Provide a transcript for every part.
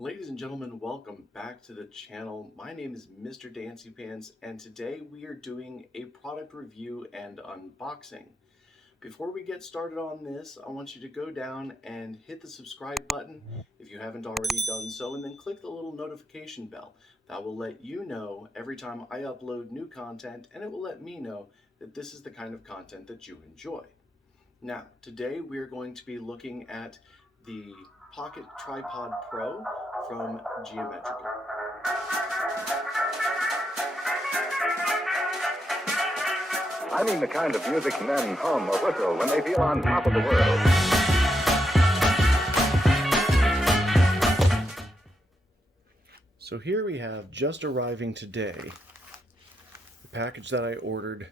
Ladies and gentlemen, welcome back to the channel. My name is Mr. Dancy Pants, and today we are doing a product review and unboxing. Before we get started on this, I want you to go down and hit the subscribe button if you haven't already done so, and then click the little notification bell. That will let you know every time I upload new content, and it will let me know that this is the kind of content that you enjoy. Now, today we are going to be looking at the Pocket Tripod Pro from Geometrical. I mean the kind of music men hum or whistle when they feel on top of the world. So here we have, just arriving today, the package that I ordered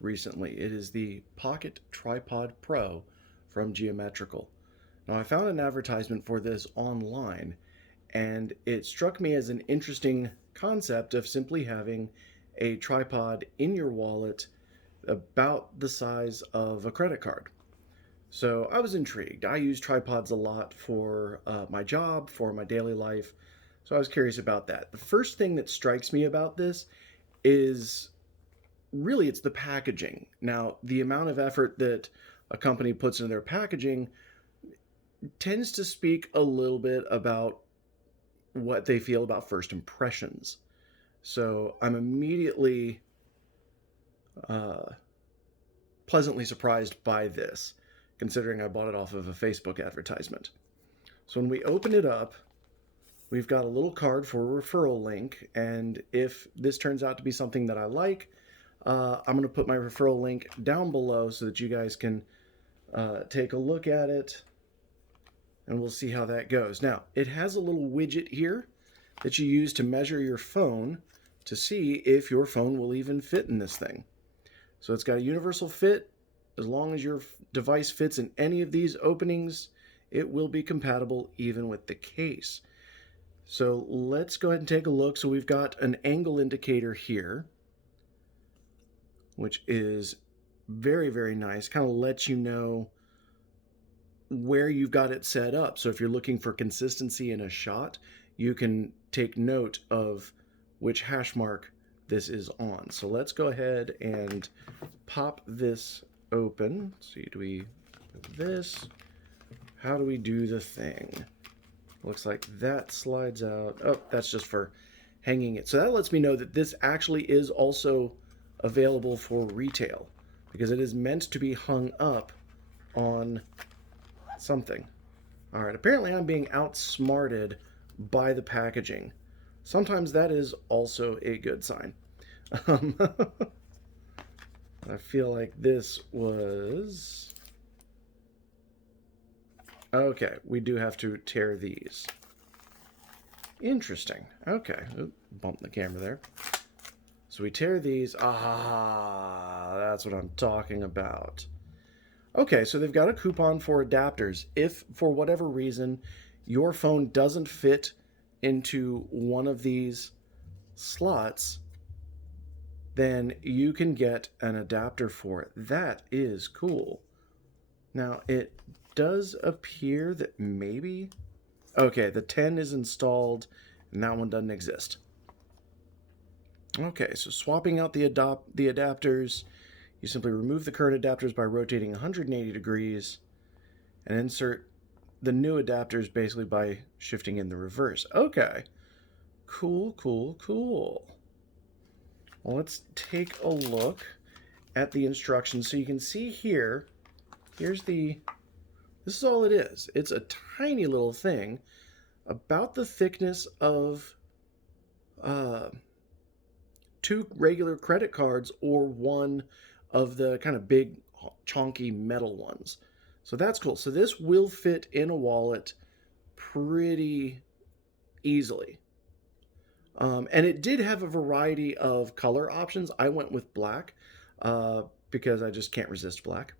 recently. It is the Pocket Tripod Pro from Geometrical. Now, I found an advertisement for this online, and it struck me as an interesting concept of simply having a tripod in your wallet about the size of a credit card. So I was intrigued. I use tripods a lot for my job, for my daily life, so I was curious about that. The first thing that strikes me about this is really it's the packaging. Now, the amount of effort that a company puts into their packaging tends to speak a little bit about what they feel about first impressions. So I'm immediately pleasantly surprised by this, considering I bought it off of a Facebook advertisement. So when we open it up, we've got a little card for a referral link, and if this turns out to be something that I like, I'm going to put my referral link down below so that you guys can take a look at it, and we'll see how that goes. Now, it has a little widget here that you use to measure your phone to see if your phone will even fit in this thing. So it's got a universal fit. As long as your device fits in any of these openings, it will be compatible even with the case. So let's go ahead and take a look. So we've got an angle indicator here, which is very, very nice. Kind of lets you know where you've got it set up. So if you're looking for consistency in a shot, you can take note of which hash mark this is on. So let's go ahead and pop this open. Let's see, do we do this? How do we do the thing? Looks like that slides out. Oh, that's just for hanging it. So that lets me know that this actually is also available for retail, because it is meant to be hung up on something. All right, apparently I'm being outsmarted by the packaging. Sometimes that is also a good sign. I feel like this was... Okay, we do have to tear these. Interesting. Okay, oop, bump the camera there. So we tear these. Ah, that's what I'm talking about. Okay, so they've got a coupon for adapters. If, for whatever reason, your phone doesn't fit into one of these slots, then you can get an adapter for it. That is cool. Now, it does appear that maybe... Okay, the 10 is installed, and that one doesn't exist. Okay, so swapping out the adapters, you simply remove the current adapters by rotating 180 degrees and insert the new adapters basically by shifting in the reverse. Okay, cool, cool, cool. Well, let's take a look at the instructions. So you can see here, this is all it is. It's a tiny little thing about the thickness of two regular credit cards or one of the kind of big chonky metal ones. So that's cool. So this will fit in a wallet pretty easily. And it did have a variety of color options. I went with black because I just can't resist black.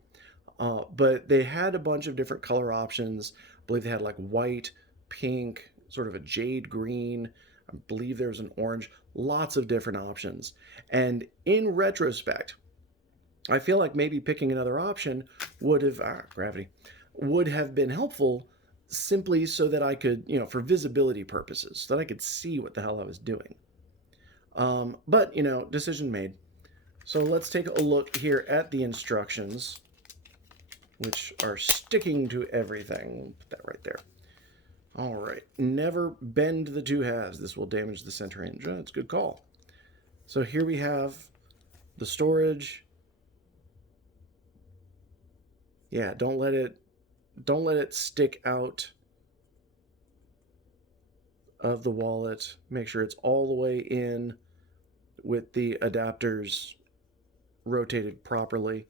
But they had a bunch of different color options. I believe they had like white, pink, sort of a jade green. I believe there was an orange. Lots of different options. And in retrospect, I feel like maybe picking another option would have, would have been helpful simply so that I could, for visibility purposes, so that I could see what the hell I was doing. But, decision made. So let's take a look here at the instructions, which are sticking to everything. We'll put that right there. All right. Never bend the two halves. This will damage the center hinge. That's a good call. So here we have the storage. Yeah, don't let it stick out of the wallet. Make sure it's all the way in with the adapters rotated properly.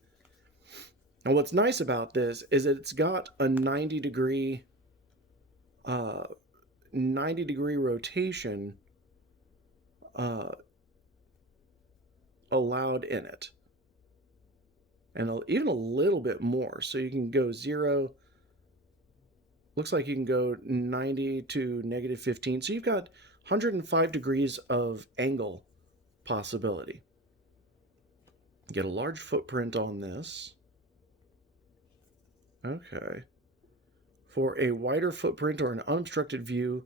And what's nice about this is that it's got a 90 degree rotation allowed in it, and even a little bit more. So you can go 0. Looks like you can go 90 to -15. So you've got 105 degrees of angle possibility. Get a large footprint on this. Okay. For a wider footprint or an unobstructed view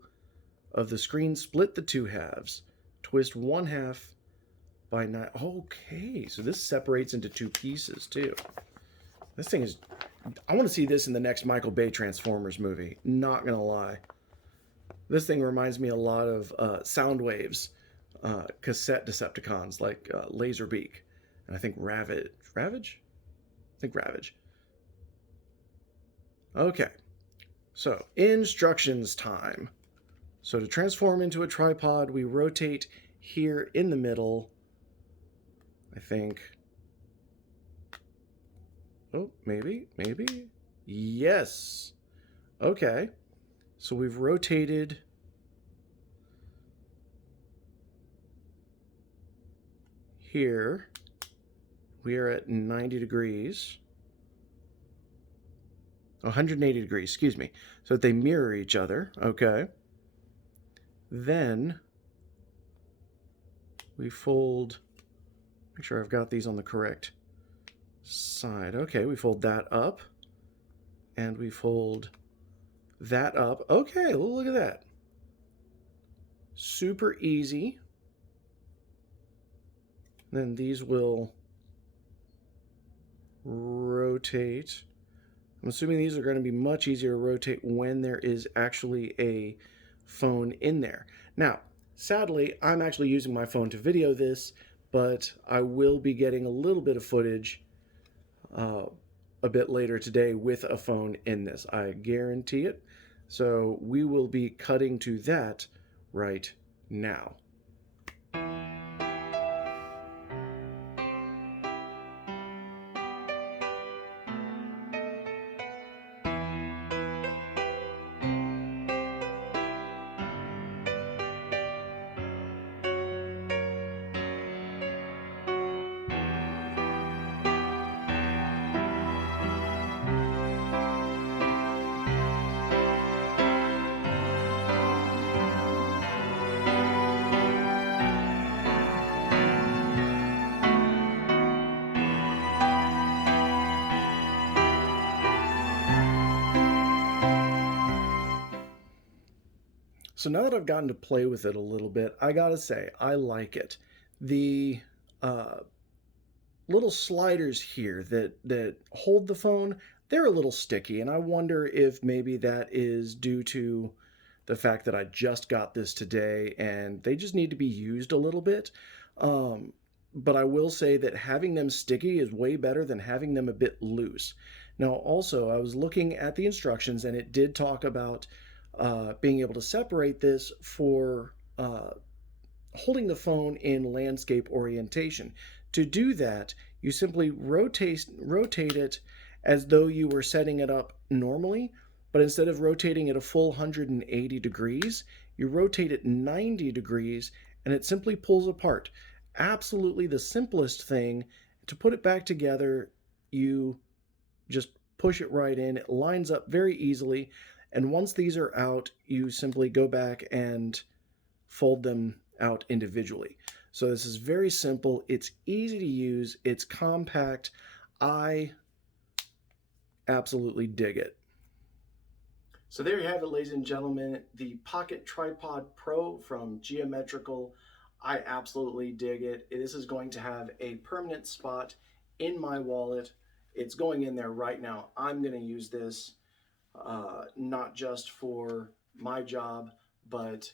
of the screen, split the two halves. Twist one half by 9. Okay, so this separates into two pieces too. This thing is... I want to see this in the next Michael Bay Transformers movie. Not gonna lie. This thing reminds me a lot of Soundwave's cassette Decepticons, like Laserbeak, and I think Ravage. Ravage? I think Ravage. Okay, so instructions time. So to transform into a tripod, we rotate here in the middle, I think. Oh, maybe. Yes. Okay. So we've rotated here. We are at 90 degrees. 180 degrees, excuse me. So that they mirror each other. Okay. Then we fold, make sure I've got these on the correct side. Okay, we fold that up, and we fold that up. Okay, look at that. Super easy. Then these will rotate. I'm assuming these are going to be much easier to rotate when there is actually a phone in there. Now, sadly, I'm actually using my phone to video this, but I will be getting a little bit of footage a bit later today with a phone in this. I guarantee it. So we will be cutting to that right now. So now that I've gotten to play with it a little bit, I gotta say, I like it. The little sliders here that hold the phone, they're a little sticky, and I wonder if maybe that is due to the fact that I just got this today and they just need to be used a little bit. But I will say that having them sticky is way better than having them a bit loose. Now, also, I was looking at the instructions, and it did talk about being able to separate this for holding the phone in landscape orientation. To do that, you simply rotate it as though you were setting it up normally, but instead of rotating it a full 180 degrees, you rotate it 90 degrees, and it simply pulls apart. Absolutely the simplest thing. To put it back together, you just push it right in. It lines up very easily. And once these are out, you simply go back and fold them out individually. So this is very simple. It's easy to use. It's compact. I absolutely dig it. So there you have it, ladies and gentlemen, the Pocket Tripod Pro from Geometrical. I absolutely dig it. This is going to have a permanent spot in my wallet. It's going in there right now. I'm going to use this not just for my job, but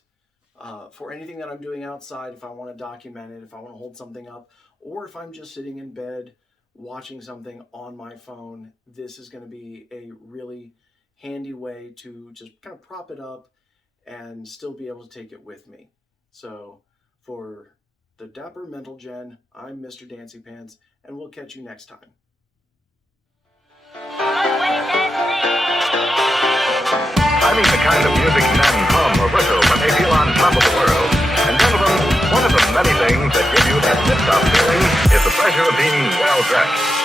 for anything that I'm doing outside. If I want to document it, if I want to hold something up, or if I'm just sitting in bed watching something on my phone, this is going to be a really handy way to just kind of prop it up and still be able to take it with me. So for the Dapper Mental Gen, I'm Mr. Dancy Pants, and we'll catch you next time. I mean the kind of music men hum or whistle when they feel on top of the world. And gentlemen, one of the many things that give you that liftoff feeling is the pleasure of being well dressed.